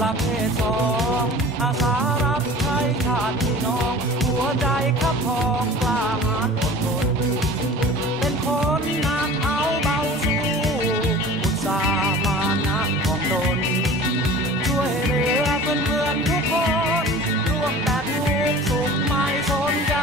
ประเภทสองอาสารับใช้ชาติพี่น้องหัวใจขับพองกล้าหาญอดทนเป็นคนหนักเอาเบาสู้อุตสาห์มานะของตนช่วยเหลือเพื่อนๆทุกคนร่วมแต่ทุกสุขไม่สนใจ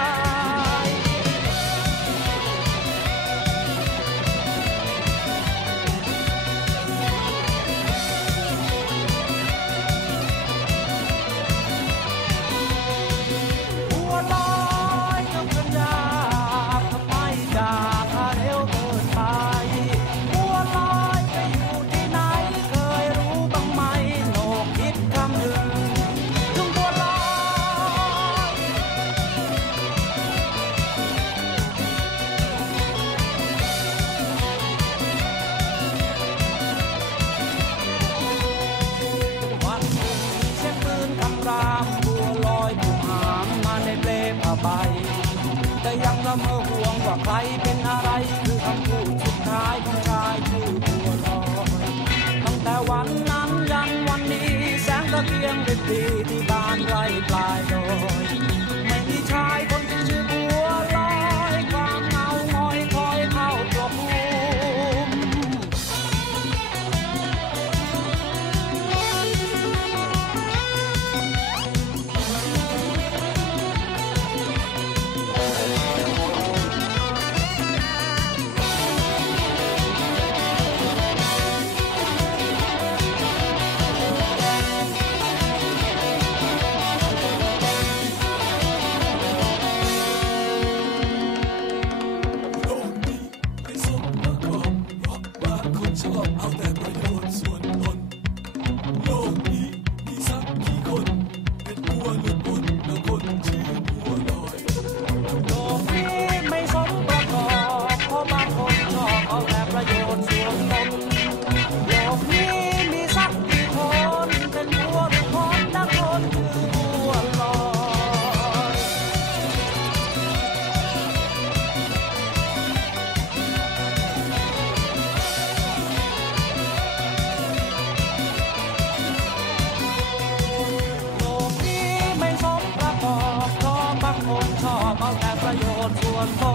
แต่ยังละเมอห่วงว่าใครเป็นอะไรคือคำพูดสุดท้ายของชายชื่อบัวลอยตั้งแต่วันนั้นยันวันนี้แสงตะเกียงริบดีที่บ้านไร่ปลายดอยไม่มีชายคนที่ชื่อบัวลอยความเงาหงอยคอยเข้าตัวภูมิชอบเอาแต่ประโยชน์ส่วนตน